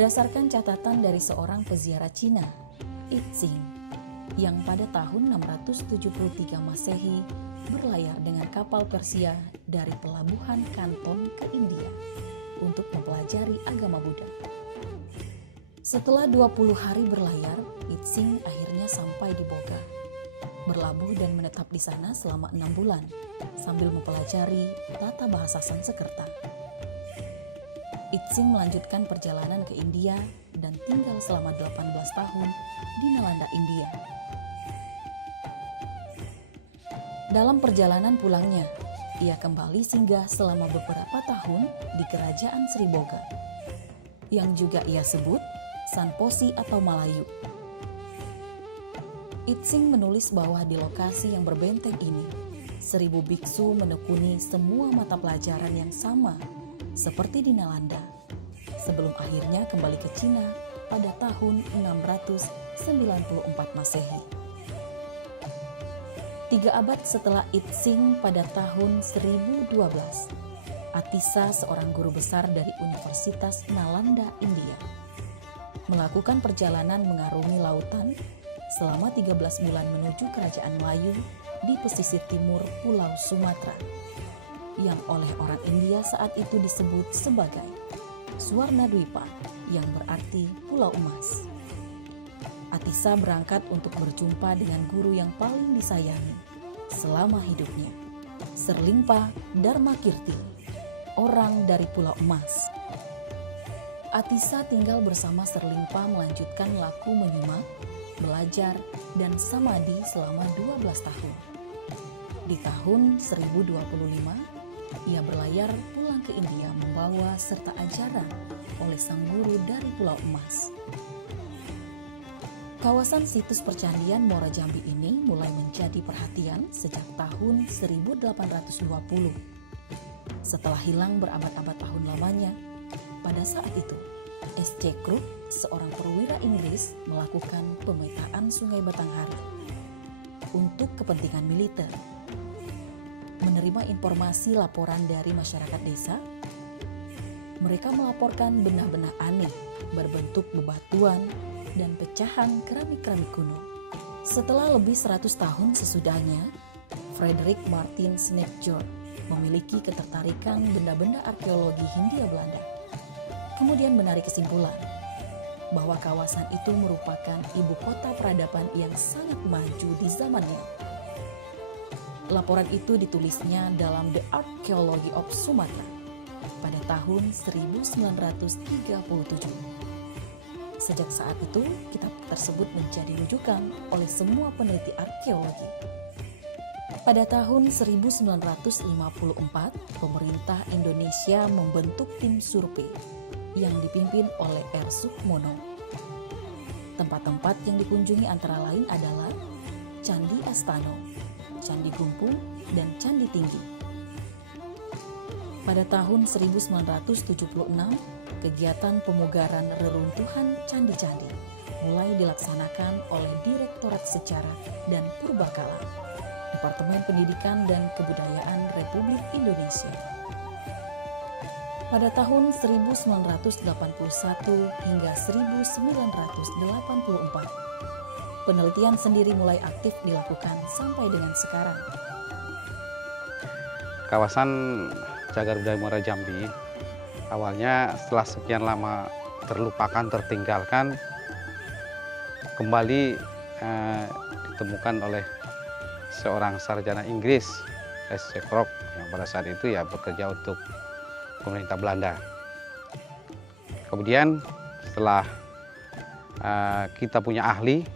Berdasarkan catatan dari seorang peziarah Cina, Yixing, yang pada tahun 673 Masehi berlayar dengan kapal Persia dari pelabuhan Kanton ke India untuk mempelajari agama Buddha. Setelah 20 hari berlayar, Yixing akhirnya sampai di Boga, berlabuh dan menetap di sana selama 6 bulan sambil mempelajari tata bahasa Sanskerta. Yixing melanjutkan perjalanan ke India dan tinggal selama 18 tahun di Nalanda, India. Dalam perjalanan pulangnya, ia kembali singgah selama beberapa tahun di Kerajaan Sri Boga, yang juga ia sebut Sanposi atau Malayu. Yixing menulis bahwa di lokasi yang berbenteng ini, 1000 biksu menekuni semua mata pelajaran yang sama seperti di Nalanda, sebelum akhirnya kembali ke Cina pada tahun 694 Masehi. 3 abad setelah Yixing pada tahun 1012, Atisa, seorang guru besar dari Universitas Nalanda, India, melakukan perjalanan mengarungi lautan selama 13 bulan menuju Kerajaan Melayu di pesisir timur Pulau Sumatera, yang oleh orang India saat itu disebut sebagai Swarnadwipa, yang berarti Pulau Emas. Atisa berangkat untuk berjumpa dengan guru yang paling disayangi selama hidupnya, Serlingpa Dharmakirti, orang dari Pulau Emas. Atisa tinggal bersama Serlingpa melanjutkan laku menyimak, belajar, dan samadhi selama 12 tahun. Di tahun 1025, ia berlayar pulang ke India membawa serta ajaran oleh sang guru dari Pulau Emas. Kawasan situs percandian Muara Jambi ini mulai menjadi perhatian sejak tahun 1820. Setelah hilang berabad-abad tahun lamanya, pada saat itu S.C. Crook, seorang perwira Inggris, melakukan pemetaan Sungai Batanghari untuk kepentingan militer. Menerima informasi laporan dari masyarakat desa, mereka melaporkan benda-benda aneh berbentuk bebatuan dan pecahan keramik-keramik kuno. Setelah lebih 100 tahun sesudahnya, Frederick Martin Snapjord memiliki ketertarikan benda-benda arkeologi Hindia Belanda. Kemudian menarik kesimpulan bahwa kawasan itu merupakan ibu kota peradaban yang sangat maju di zamannya. Laporan itu ditulisnya dalam The Archaeology of Sumatra pada tahun 1937. Sejak saat itu, kitab tersebut menjadi rujukan oleh semua peneliti arkeologi. Pada tahun 1954, pemerintah Indonesia membentuk tim survei yang dipimpin oleh R. Sukmono. Tempat-tempat yang dikunjungi antara lain adalah Candi Astano, Candi Gumpung, dan Candi Tinggi. Pada tahun 1976, kegiatan pemugaran reruntuhan candi-candi mulai dilaksanakan oleh Direktorat Sejarah dan Purbakala, Departemen Pendidikan dan Kebudayaan Republik Indonesia. Pada tahun 1981 hingga 1984, penelitian sendiri mulai aktif dilakukan sampai dengan sekarang. Kawasan Cagar Budaya Muara Jambi awalnya setelah sekian lama terlupakan, tertinggalkan, kembali ditemukan oleh seorang sarjana Inggris, S.C. Crook, yang pada saat itu ya bekerja untuk pemerintah Belanda. Kemudian setelah kita punya ahli,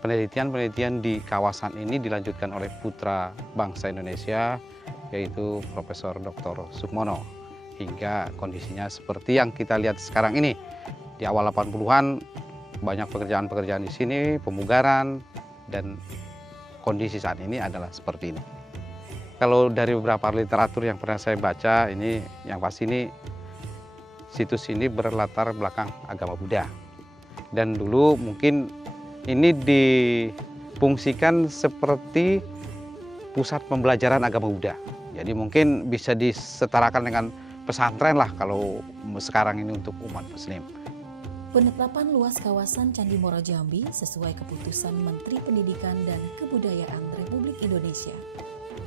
penelitian di kawasan ini dilanjutkan oleh putra bangsa Indonesia, yaitu Profesor Dr. Sukmono, hingga kondisinya seperti yang kita lihat sekarang ini. Di awal 80-an banyak pekerjaan-pekerjaan di sini, pemugaran, dan kondisi saat ini adalah seperti ini. Kalau dari beberapa literatur yang pernah saya baca, ini yang pasti ini situs ini berlatar belakang agama Buddha. Dan dulu mungkin ini difungsikan seperti pusat pembelajaran agama Buddha. Jadi mungkin bisa disetarakan dengan pesantren lah kalau sekarang ini untuk umat Muslim. Penetapan luas kawasan Candi Muaro Jambi sesuai keputusan Menteri Pendidikan dan Kebudayaan Republik Indonesia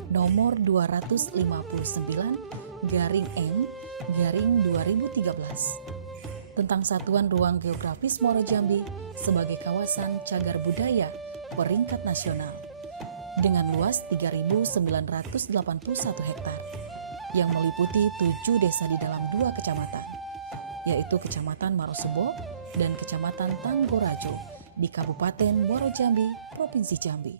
nomor 259/M/2013 tentang Satuan Ruang Geografis Muaro Jambi sebagai kawasan cagar budaya peringkat nasional dengan luas 3.981 hektar yang meliputi 7 desa di dalam 2 kecamatan, yaitu Kecamatan Marosebo dan Kecamatan Tanggorajo di Kabupaten Muaro Jambi, Provinsi Jambi.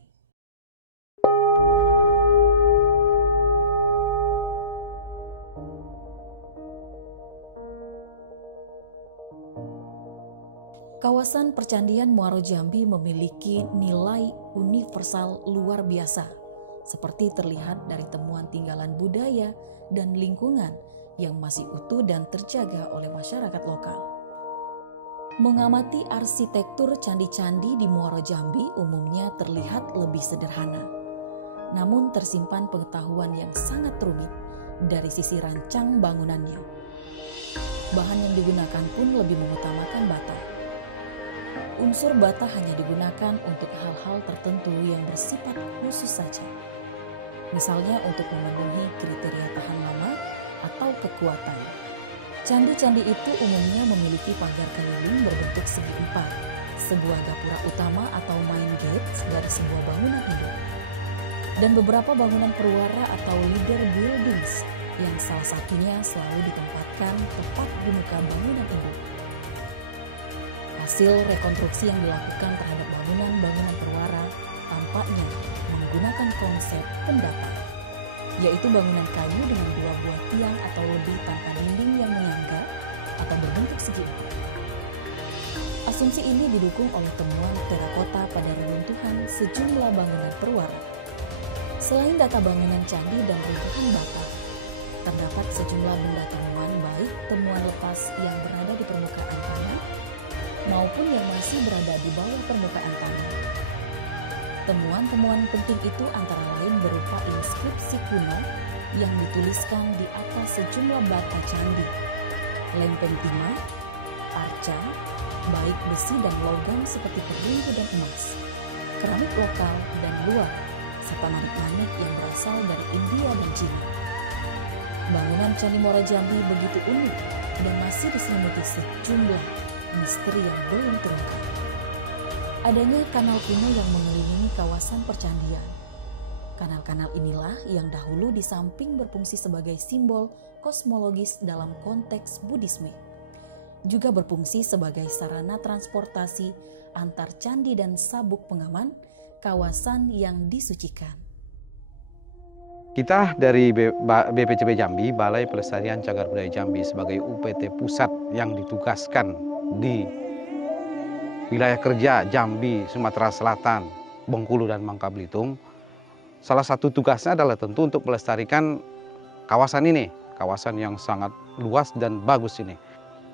Kawasan Percandian Muaro Jambi memiliki nilai universal luar biasa, seperti terlihat dari temuan tinggalan budaya dan lingkungan yang masih utuh dan terjaga oleh masyarakat lokal. Mengamati arsitektur candi-candi di Muaro Jambi umumnya terlihat lebih sederhana, namun tersimpan pengetahuan yang sangat rumit dari sisi rancang bangunannya. Bahan yang digunakan pun lebih mengutamakan bata. Unsur bata hanya digunakan untuk hal-hal tertentu yang bersifat khusus saja. Misalnya untuk memenuhi kriteria tahan lama atau kekuatan. Candi-candi itu umumnya memiliki pagar keliling berbentuk segi empat, sebuah gapura utama atau main gate dari sebuah bangunan induk, dan beberapa bangunan perwara atau leader buildings yang salah satunya selalu ditempatkan tepat di muka bangunan induk. Hasil rekonstruksi yang dilakukan terhadap bangunan-bangunan perwara tampaknya menggunakan konsep pendatar, yaitu bangunan kayu dengan 2 buah tiang atau lebih tanpa dinding yang menyangga atau berbentuk segi empat. Asumsi ini didukung oleh temuan terakota pada reruntuhan sejumlah bangunan perwara. Selain data bangunan candi dan runtuhan bata, terdapat sejumlah benda temuan baik temuan lepas yang berada di permukaan tanah maupun yang masih berada di bawah permukaan tanah. Temuan-temuan penting itu antara lain berupa inskripsi kuno yang dituliskan di atas sejumlah bata candi, lempeng timah, arca, baik besi dan logam seperti perunggu dan emas, keramik lokal dan luar, serta manik-manik yang berasal dari India dan Cina. Bangunan Candi Muaro Jambi begitu unik dan masih diselimuti sejumlah misteri yang belum terungkap. Adanya kanal kuno yang mengelilingi kawasan percandian. Kanal-kanal inilah yang dahulu di samping berfungsi sebagai simbol kosmologis dalam konteks Buddhisme, juga berfungsi sebagai sarana transportasi antar candi dan sabuk pengaman kawasan yang disucikan. Kita dari BPCB Jambi, Balai Pelestarian Cagar Budaya Jambi, sebagai UPT pusat yang ditugaskan di wilayah kerja Jambi, Sumatera Selatan, Bengkulu, dan Bangka Belitung, salah satu tugasnya adalah tentu untuk melestarikan kawasan ini, kawasan yang sangat luas dan bagus ini.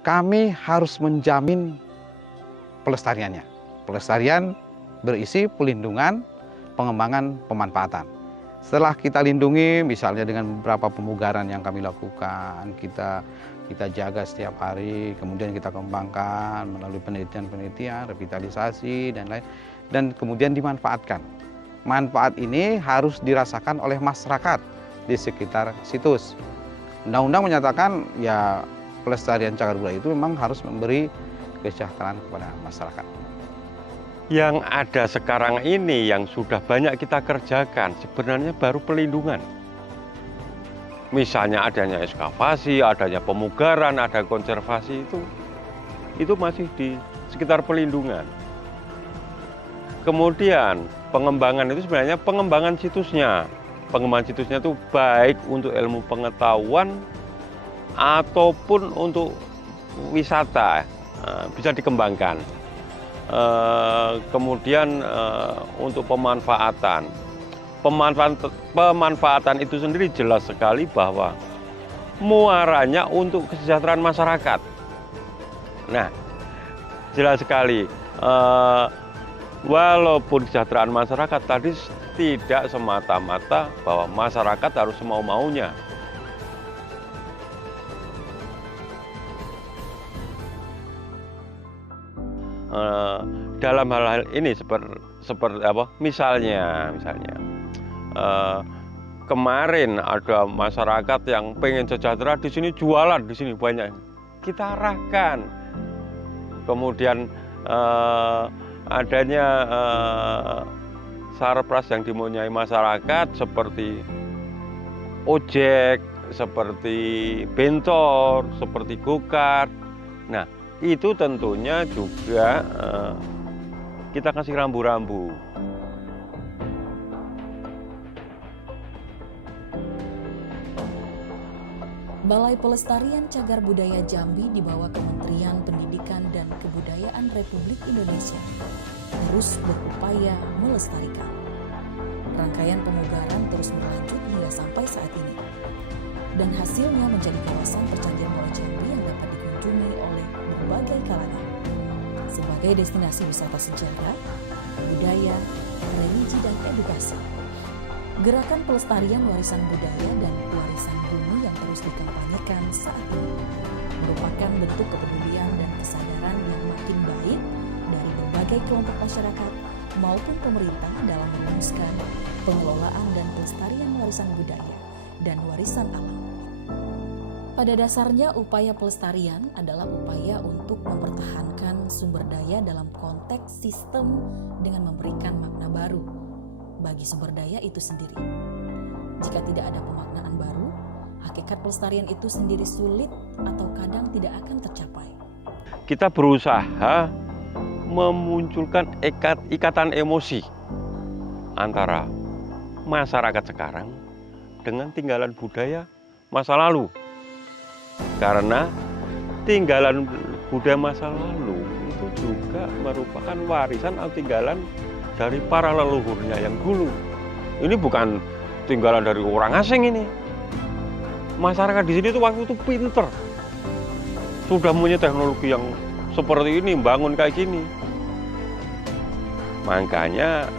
Kami harus menjamin pelestariannya. Pelestarian berisi pelindungan, pengembangan, pemanfaatan. Setelah kita lindungi, misalnya dengan beberapa pemugaran yang kami lakukan, kita jaga setiap hari, kemudian kita kembangkan melalui penelitian-penelitian, revitalisasi, dan lain, dan kemudian dimanfaatkan. Manfaat ini harus dirasakan oleh masyarakat di sekitar situs. Undang-undang menyatakan ya pelestarian cagar budaya itu memang harus memberi kesejahteraan kepada masyarakat. Yang ada sekarang ini yang sudah banyak kita kerjakan sebenarnya baru pelindungan. Misalnya adanya ekskavasi, adanya pemugaran, ada konservasi, itu masih di sekitar pelindungan. Kemudian pengembangan itu sebenarnya pengembangan situsnya. Pengembangan situsnya itu baik untuk ilmu pengetahuan ataupun untuk wisata, bisa dikembangkan. Kemudian untuk pemanfaatan itu sendiri jelas sekali bahwa muaranya untuk kesejahteraan masyarakat. Nah, jelas sekali walaupun kesejahteraan masyarakat tadi tidak semata-mata bahwa masyarakat harus semau-maunya. dalam hal ini seperti apa? Misalnya kemarin ada masyarakat yang pengen sejahtera di sini, jualan di sini banyak, kita arahkan. Kemudian adanya sarpras yang dimonyai masyarakat seperti ojek, seperti bentor, seperti go-kart. Nah, itu tentunya juga kita kasih rambu-rambu. Balai Pelestarian Cagar Budaya Jambi di bawah Kementerian Pendidikan dan Kebudayaan Republik Indonesia terus berupaya melestarikan. Rangkaian pemugaran terus berlanjut hingga sampai saat ini. Dan hasilnya menjadi kawasan percandian Muara Jambi yang dapat dikunjungi oleh berbagai kalangan. Sebagai destinasi wisata sejarah, budaya, religi, dan edukasi. Gerakan pelestarian warisan budaya dan warisan bumi yang terus dikampanyekan saat ini merupakan bentuk kepedulian dan kesadaran yang makin baik dari berbagai kelompok masyarakat maupun pemerintah dalam merumuskan pengelolaan dan pelestarian warisan budaya dan warisan alam. Pada dasarnya, upaya pelestarian adalah upaya untuk mempertahankan sumber daya dalam konteks sistem dengan memberikan makna baru bagi sumber daya itu sendiri. Jika tidak ada pemaknaan baru, hakikat pelestarian itu sendiri sulit atau kadang tidak akan tercapai. Kita berusaha memunculkan ikatan emosi antara masyarakat sekarang dengan tinggalan budaya masa lalu. Karena tinggalan budaya masa lalu itu juga merupakan warisan atau tinggalan dari para leluhurnya yang dulu. Ini bukan tinggalan dari orang asing ini. Masyarakat di sini tuh waktu itu pinter. Sudah punya teknologi yang seperti ini, bangun kayak gini. Makanya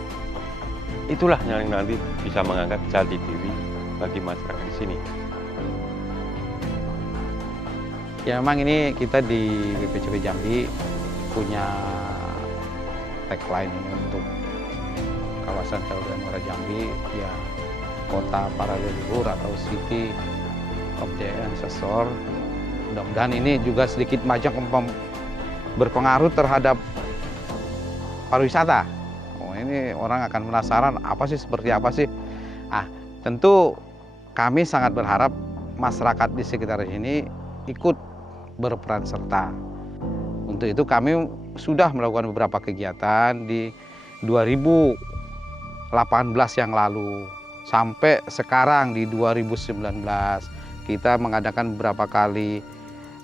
itulah yang nanti bisa mengangkat jati diri bagi masyarakat di sini. Ya memang ini kita di BPCB Jambi punya tagline untuk kawasan Cagar Budaya Muara Jambi, ya kota para leluhur atau city of the ancestor. Mudah-mudahan ini juga sedikit banyak berpengaruh terhadap pariwisata. Oh, ini orang akan penasaran seperti apa sih. Tentu kami sangat berharap masyarakat di sekitar ini ikut berperan serta. Untuk itu kami sudah melakukan beberapa kegiatan di 2018 yang lalu sampai sekarang di 2019 kita mengadakan beberapa kali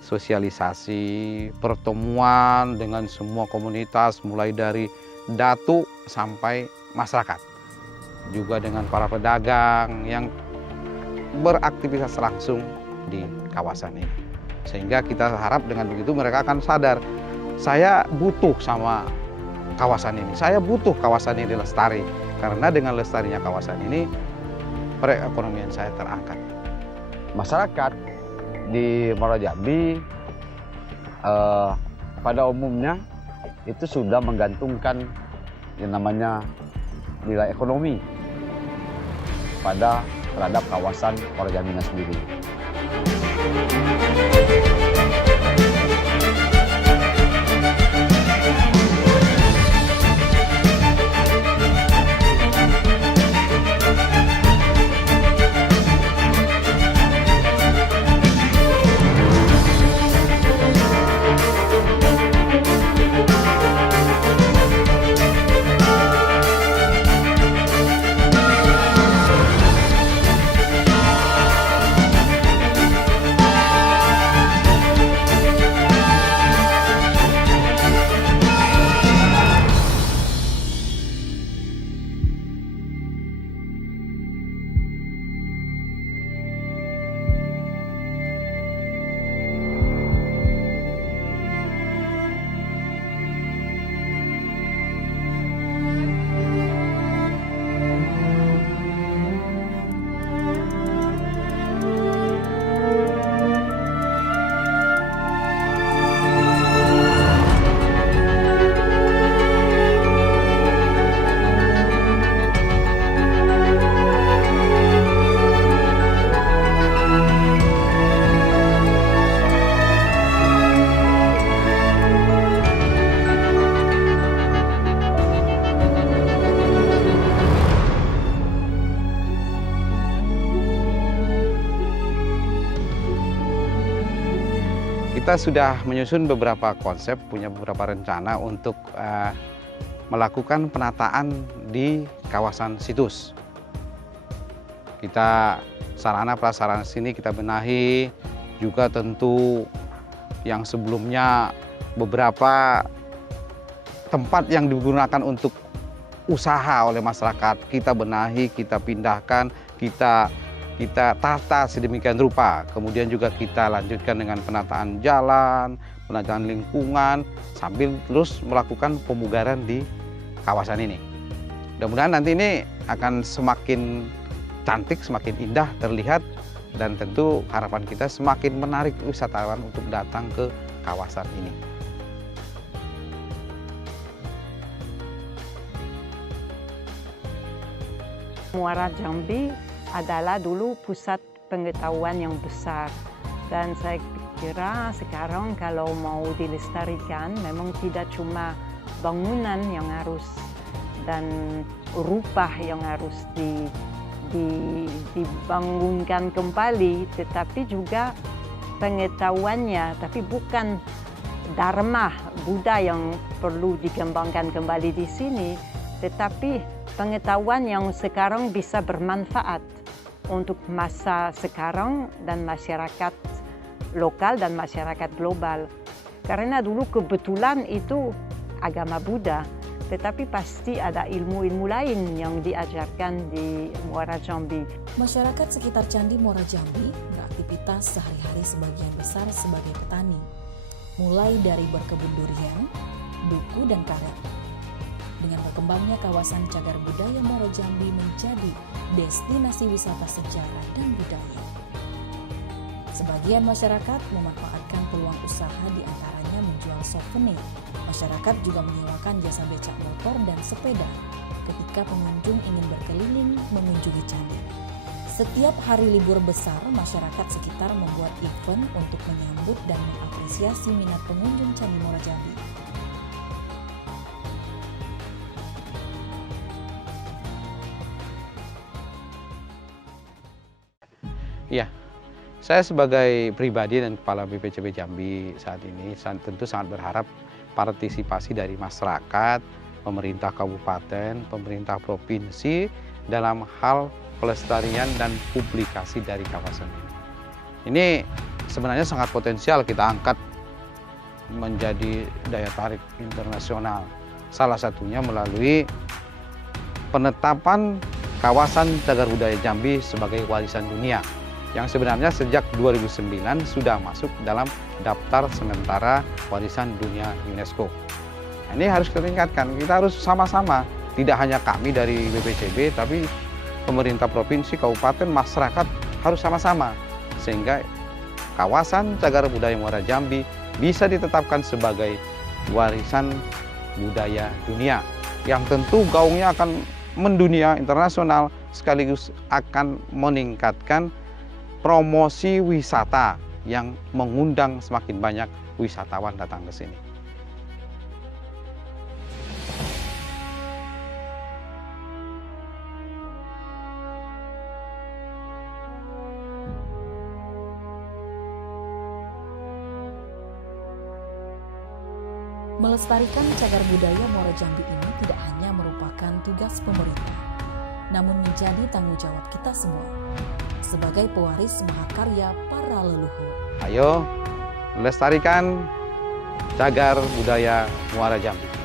sosialisasi, pertemuan dengan semua komunitas mulai dari datu sampai masyarakat. Juga dengan para pedagang yang beraktivitas langsung di kawasan ini. Sehingga kita harap dengan begitu mereka akan sadar, saya butuh sama kawasan ini, saya butuh kawasan ini lestari. Karena dengan lestarinya kawasan ini, perekonomian saya terangkat. Masyarakat di Muara Jambi pada umumnya itu sudah menggantungkan yang namanya nilai ekonomi terhadap kawasan Muara Jambi sendiri. kita sudah menyusun beberapa konsep, punya beberapa rencana untuk melakukan penataan di kawasan situs. Kita sarana prasarana sini kita benahi, juga tentu yang sebelumnya beberapa tempat yang digunakan untuk usaha oleh masyarakat kita benahi, kita pindahkan, kita tata sedemikian rupa. Kemudian juga kita lanjutkan dengan penataan jalan, penataan lingkungan, sambil terus melakukan pemugaran di kawasan ini. Mudah-mudahan nanti ini akan semakin cantik, semakin indah terlihat, dan tentu harapan kita semakin menarik wisatawan untuk datang ke kawasan ini. Muara Jambi adalah dulu pusat pengetahuan yang besar, dan saya kira sekarang kalau mau dilestarikan memang tidak cuma bangunan yang harus dan rupa yang harus dibangunkan kembali, tetapi juga pengetahuannya, tapi bukan dharma Buddha yang perlu dikembangkan kembali di sini, tetapi pengetahuan yang sekarang bisa bermanfaat untuk masa sekarang dan masyarakat lokal dan masyarakat global. Karena dulu kebetulan itu agama Buddha, tetapi pasti ada ilmu-ilmu lain yang diajarkan di Muara Jambi. Masyarakat sekitar Candi Muara Jambi beraktivitas sehari-hari sebagian besar sebagai petani, mulai dari berkebun durian, duku, dan karet. Dengan berkembangnya kawasan cagar budaya Muara Jambi menjadi destinasi wisata sejarah dan budaya. Sebagian masyarakat memanfaatkan peluang usaha, diantaranya menjual souvenir. Masyarakat juga menyewakan jasa becak motor dan sepeda ketika pengunjung ingin berkeliling mengunjungi candi. Setiap hari libur besar, masyarakat sekitar membuat event untuk menyambut dan mengapresiasi minat pengunjung Candi Muara Jambi. Ya, saya sebagai pribadi dan Kepala BPCB Jambi saat ini tentu sangat berharap partisipasi dari masyarakat, pemerintah kabupaten, pemerintah provinsi dalam hal pelestarian dan publikasi dari kawasan ini. Ini sebenarnya sangat potensial kita angkat menjadi daya tarik internasional. Salah satunya melalui penetapan kawasan cagar budaya Jambi sebagai warisan dunia, yang sebenarnya sejak 2009 sudah masuk dalam daftar sementara warisan dunia UNESCO. Nah, ini harus kita tingkatkan, kita harus sama-sama, tidak hanya kami dari BPCB, tapi pemerintah provinsi, kabupaten, masyarakat harus sama-sama, sehingga kawasan cagar budaya Muara Jambi bisa ditetapkan sebagai warisan budaya dunia, yang tentu gaungnya akan mendunia internasional, sekaligus akan meningkatkan promosi wisata yang mengundang semakin banyak wisatawan datang ke sini. Melestarikan cagar budaya Muara Jambi ini tidak hanya merupakan tugas pemerintah, namun menjadi tanggung jawab kita semua sebagai pewaris mahakarya para leluhur. Ayo, lestarikan cagar budaya Muara Jambi.